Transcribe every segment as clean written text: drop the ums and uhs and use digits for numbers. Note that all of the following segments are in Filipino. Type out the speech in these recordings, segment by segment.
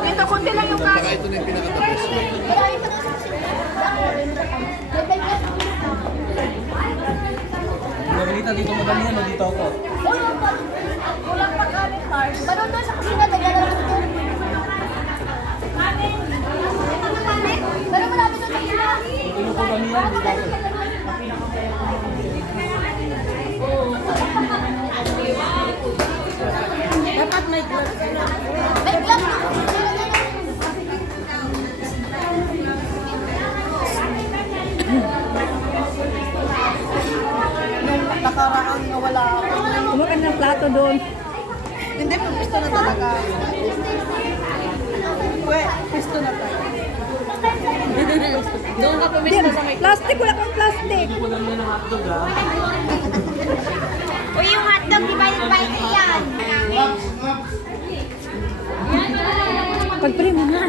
Dito konti lang yung kanin. Saka ito na yung pinaka-the-best. Margarita, dito madami yan, dito ako. Kulang pa kanin, Mars. Ba't doon sa kusina, nagdala ng ito? Pero marami doon sa kusina. Dito ko kami yan, dito ako. Dapat may gloves. May gloves na. Nakaraan na wala ako. Kumakan ng plato doon. Hindi, pisto na talaga. Uwe, pisto na tayo. Doon ka pumisto sa may... Plastic, wala kang plastic. Hindi ko lang yan ang hotdog ha. Uy, yung hotdog, divided by 3 yan. Pag-pray mo na.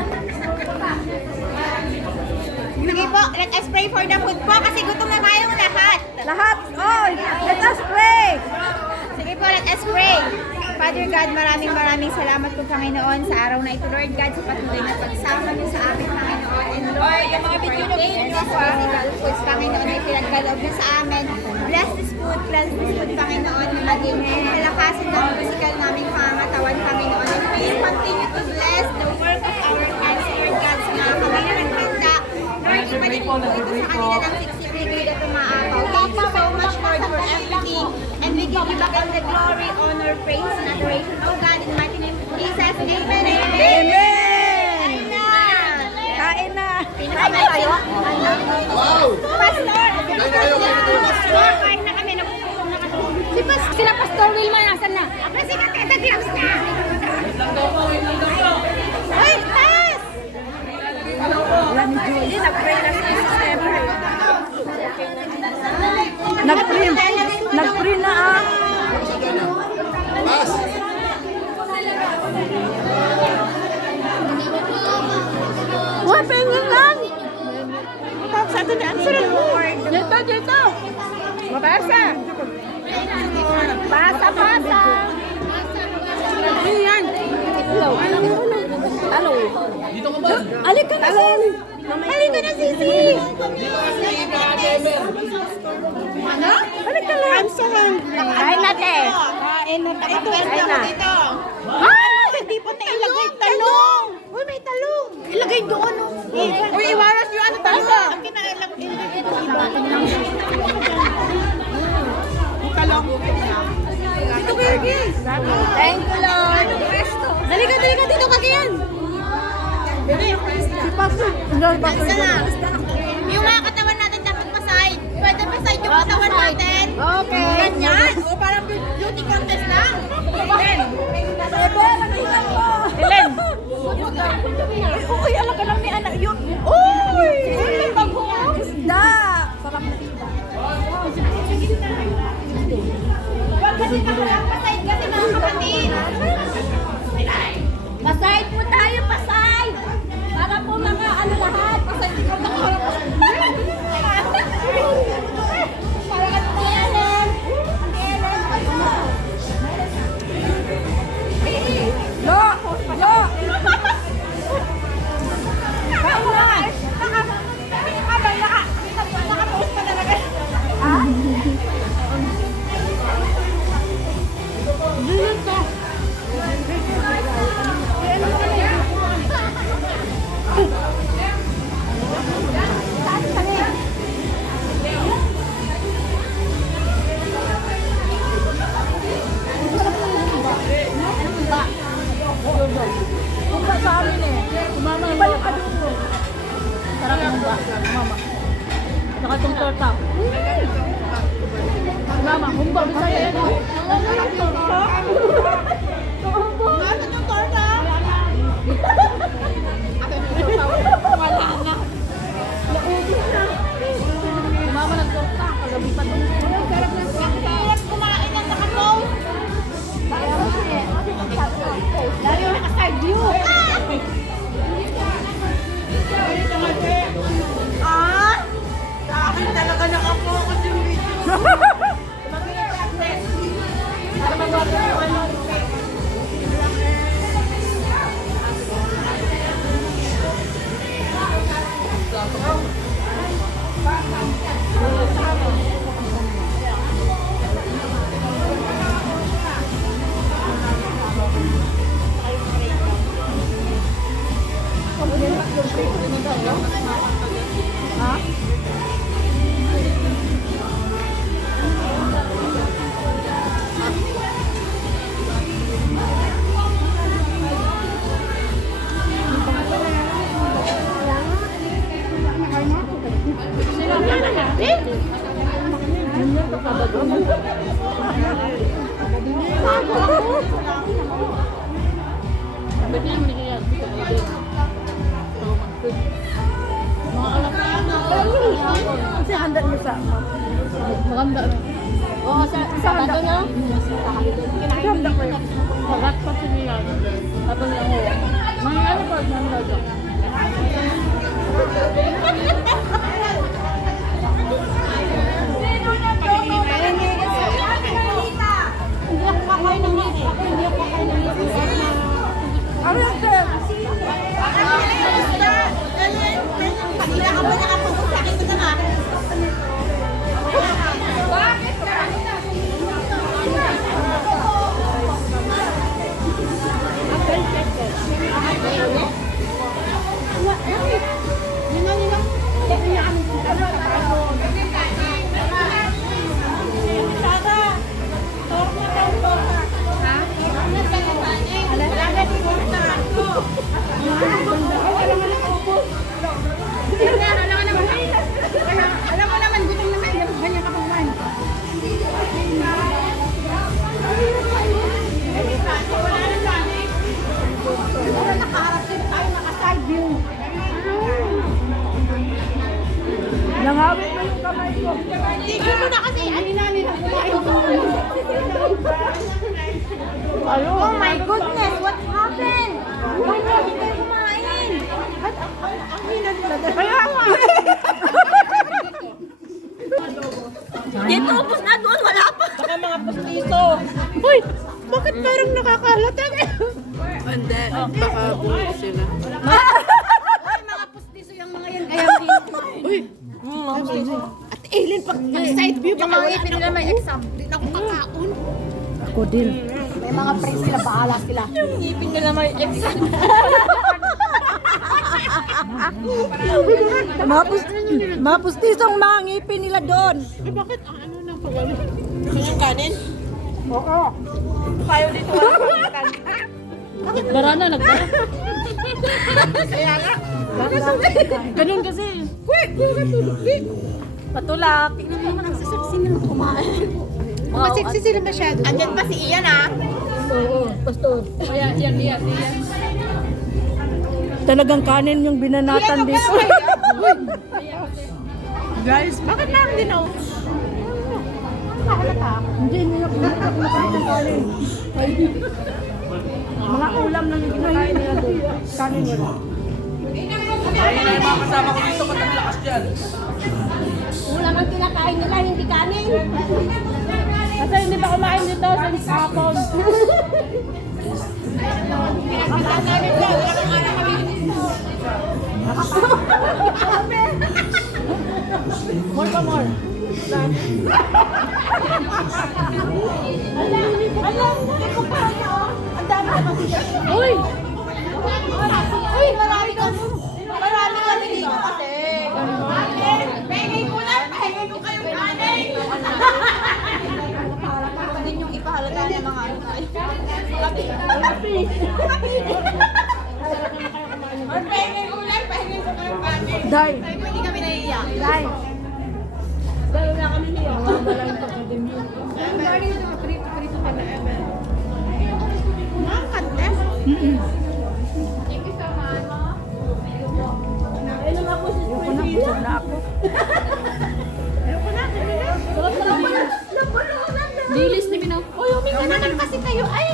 Sige po, let us pray for the food po kasi gutom na tayong lahat. Lahat, oy, let us pray. Sige po, let us pray. Father God, maraming salamat po Panginoon sa araw na ito, Lord God, sa patuloy na pagsama niyo sa amin, Panginoon. And Lord, yung mga video na physical foods, Panginoon, ay pinagkaloob niyo sa amin. Bless this food, Panginoon, na maging malakasin ng physical namin pangangatawan, Panginoon. And please continue to bless the work of our hands, Lord God, sa mga kamay na nagtinda. Lord, ibalik po ito sa kanila ng siksik at umaapaw. Thank you so much, Lord, for everything. And we give you back all the glory, honor, praise, and adoration. Oh God, in the mighty name of Jesus. Amen. Amen. Kain na. Kain na. Kain na tayo? Wow! Pastor! Kain na kayo, kain na kayo. Pastor, kain na kami. Nagugutom na kami. Sila Pastor Wilma, nasan na? Ako si Kateta Gloves na. Ay, tas! Hindi, nag-pray na si Sister. Nag-pray na ah. Pas! Uy, pengen lang. Sa ito na, answer mo. Dito. Mabasa. Basa. Ayan. Talo. Dito ka ba? Alik ka na, Sis. Halika na, Sisi. Ano? Alik ka lang. I'm so hungry. Kain natin. Kain na. Kain na. Dito. Ah, hindi pa na ilagay talong. Uy, may talong. Ilagay doon. Uy, iwaras yung ano talong. Ang kinailang ilagay doon. Talong. Dito kayo, guys. Thank you, Lord. Halika dito ka yan. Si Pastor. Isa na. Yung mga katawan natin dapat paside. Pwede paside yung katawan natin. Okay. Ganyan. O parang beauty contest lang. Then, Helen. Uy, alam ka lang ni anak yun. Uy! Uy, bago. Isda. Sarap na isda. kasi paside kasi mga kapatid. Paside po tayo, paside. Para po mga ano lahat. Paside ikaw na harap. Para ano na yan eh. Lo! Lo! Kain na! Naka-post pa talaga. Ha? Kumba sa amin eh. Kumama, iba yung adobo. Sarap ng ba? Mama. Saka itong torta. Mama, humba. Masaya yan. Ano yung torta? Ano yung torta? Wala na. Naubos na. Mama nagtorta. Kagabi pa doon. Sarap kumain ng naka-post. Lalo yung naka-side view. Ah! Sa akin talaga naka-focus yung video. Pwede naman nila yan. Mga alam na yan. Kasi handa niyo sa Maganda. Oo, sa handa na. handa ko yun. Magat pa sila yan. Tapos lang ako. Mga ano pa, handa dyan. Hindi ako kakain ng ngisi. Hindi ako kakain ng ngisi. Ano yan, sir? Pagkila ka ba nakapagod sa akin ko na nga? Alam mo naman, gutom na kayo. Ganyan ka pa man. Wala nakaharap din tayo, naka-side view. Nangawit na yung kamay ko. Tigil mo na kasi, ano namin ang kumain ko. Oh my goodness, what happened? Why hindi kayo kumain? Ba't ang hina nila? Kaya nga. Dito, upos na doon, wala pa. Saka mga pustiso. Uy, bakit parang nakakahalata? Hindi, baka buhay sila. Ay, mga pustiso yung mga yan. Kaya hindi kumain. Uy, at alien pag side view Yung mga ipin nila may exam. Hindi na ako kakaon. Ako din. May mga friends sila, bahala sila. Yung ipin nila may exam. Mga pustisong mga ngipin nila doon. Eh, bakit? Ano nang pagano? Yung kanin? Oo. Payo dito. Dara na, nagdara. Kaya nga. Ganun kasi. Patulak. Tingnan mo naman ang sasaksin nila kumain. Masiksi sila masyado. Andyan pa si Ian ah. Oo, pastor. Kaya yan. Talagang kanin yung binanatan dito. Guys, bakit namin din ako? Hindi ako nakain ng kanin. Mga ulam lang yung kinakain nila doon. Kanin wala. Ay, na yung mga kasama ko dito, ba't ang lakas dyan? Ulam ang kinakain nila, hindi kanin. Kasi hindi pa kumain dito since hapon. More pa more. Ang dami na kasi. Uy! Uy, marami kami dito kasi. Pengay ko lang, pengay ko kayong kanin. Para din yung ipahalata ng mga ano tayo. Pengay ko lang, pengay ko kayong kanin. Day. Hindi kami naiiyak. Day. Dalo na kami niya. Nakakanta. Ayoko na, busog na ako. Dilis ni Minaw. Uy, huminga naman kasi kayo. Ay,